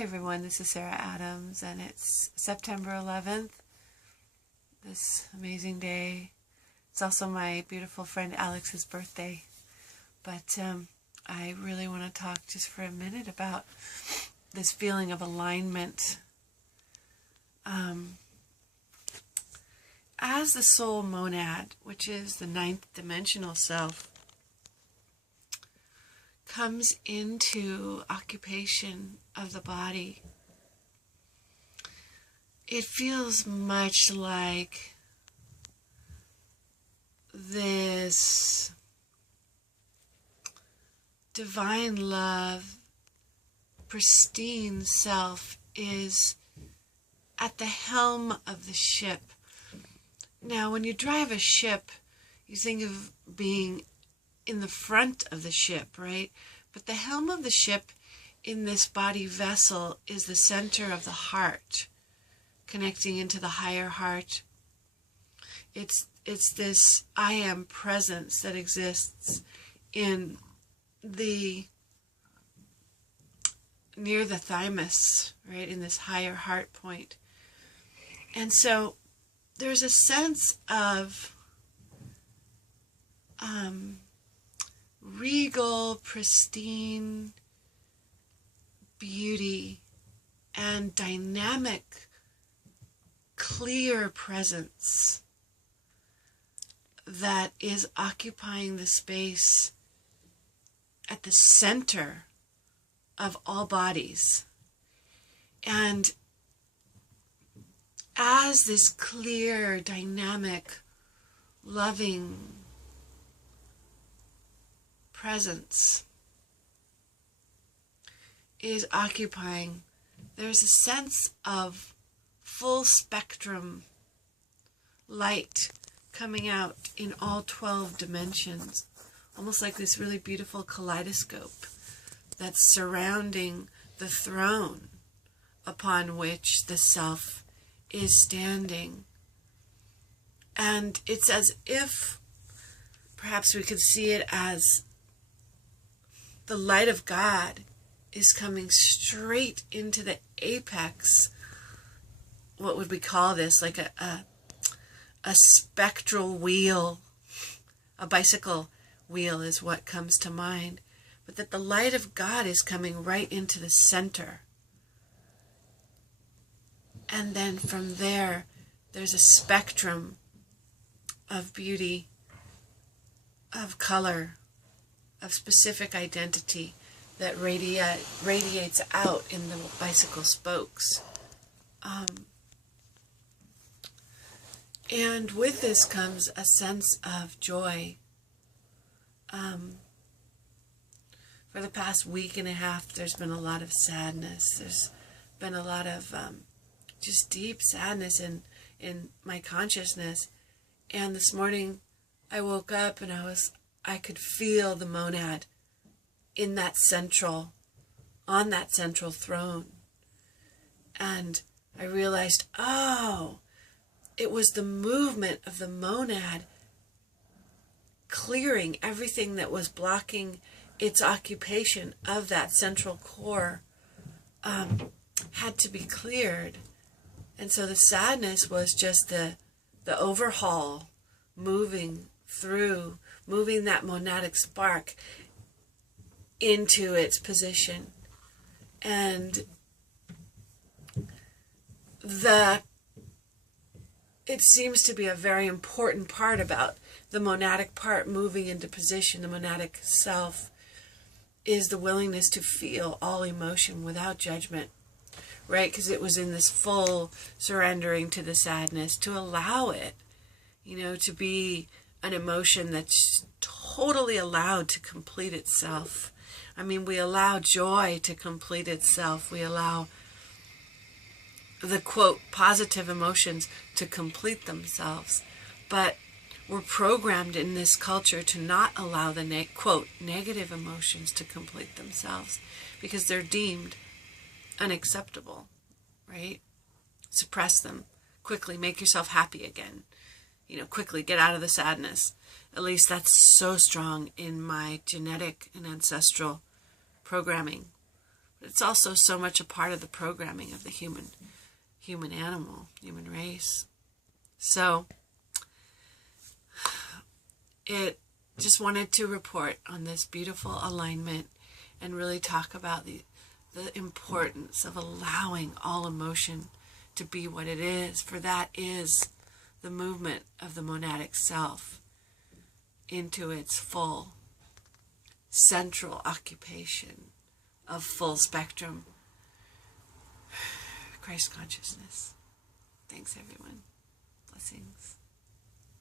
Hi everyone, this is Sarah Adams, and it's September 11th, this amazing day. It's also my beautiful friend Alex's birthday, but I really want to talk just for a minute about this feeling of alignment. As the soul monad, which is the ninth dimensional self, comes into occupation of the body, it feels much like this divine love, pristine self is at the helm of the ship. Now, when you drive a ship, you think of being in the front of the ship, right? But the helm of the ship in this body vessel is the center of the heart, connecting into the higher heart. It's this I am presence that exists in the near the thymus, right, in this higher heart point. And so there's a sense of regal, pristine beauty and dynamic, clear presence that is occupying the space at the center of all bodies. And as this clear, dynamic, loving presence is occupying, there's a sense of full spectrum light coming out in all 12 dimensions, almost like this really beautiful kaleidoscope that's surrounding the throne upon which the self is standing. And it's as if perhaps we could see it as the light of God is coming straight into the apex. What would we call this? Like a spectral wheel. A bicycle wheel is what comes to mind. But that the light of God is coming right into the center. And then from there, there's a spectrum of beauty, of color, of specific identity that radiates out in the bicycle spokes. And with this comes a sense of joy. For the past week and a half, there's been a lot of sadness. There's been a lot of just deep sadness in my consciousness. And this morning, I woke up and I could feel the monad on that central throne. And I realized, it was the movement of the monad clearing everything that was blocking its occupation of that central core, had to be cleared. And so the sadness was just the overhaul, moving that monadic spark into its position. And it seems to be a very important part about the monadic part moving into position, the monadic self, is the willingness to feel all emotion without judgment, right? Because it was in this full surrendering to the sadness, to allow it, to be an emotion that's totally allowed to complete itself. I mean, we allow joy to complete itself. We allow the, quote, positive emotions to complete themselves. But we're programmed in this culture to not allow the, quote, negative emotions to complete themselves because they're deemed unacceptable, right? Suppress them. Quickly, make yourself happy again. Quickly get out of the sadness. At least that's so strong in my genetic and ancestral programming. It's also so much a part of the programming of the human race. So it just wanted to report on this beautiful alignment and really talk about the importance of allowing all emotion to be what it is, for that is the movement of the monadic self into its full central occupation of full spectrum Christ consciousness. Thanks, everyone. Blessings.